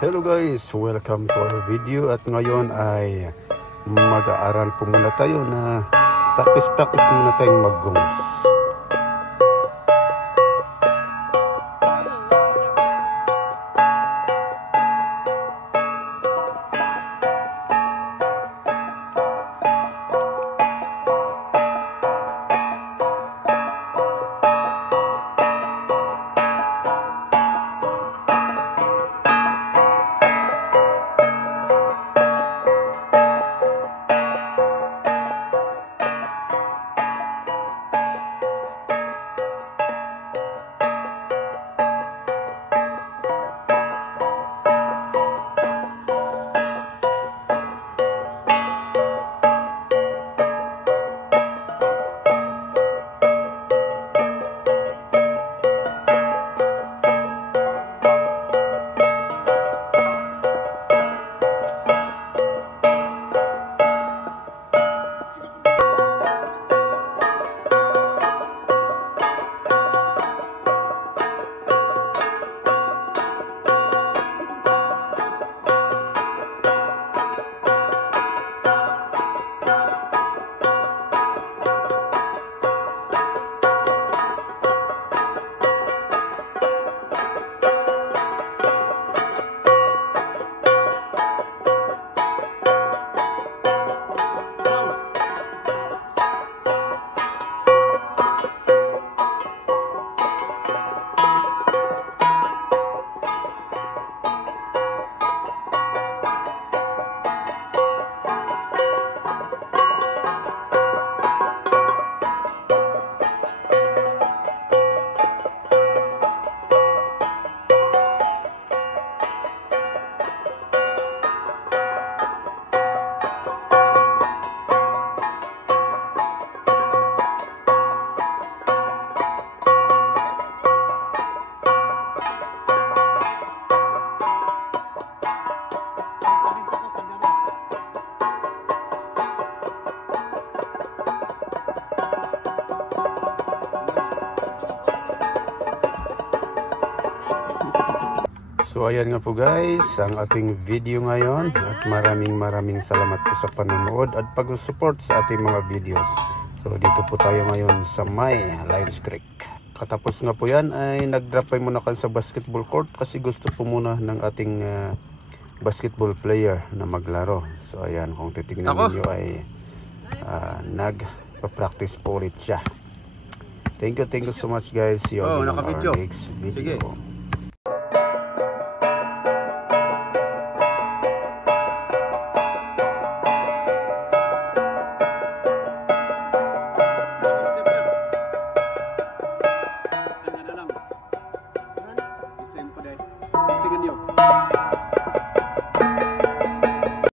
Hello guys, welcome to our video. At ngayon ay mag-aaral po muna tayo na practice muna tayong mag-gongs. So ayan nga po guys, ang ating video ngayon, at maraming salamat po sa panonood at pag-support sa ating mga videos. So dito po tayo ngayon sa may Lions Creek. Katapos nga po yan ay nag-drop by muna kan sa basketball court kasi gusto po muna ng ating basketball player na maglaro. So ayan, kung titignan niyo ay nagpa-practice po ulit siya. Thank you so much guys. See you on our next video.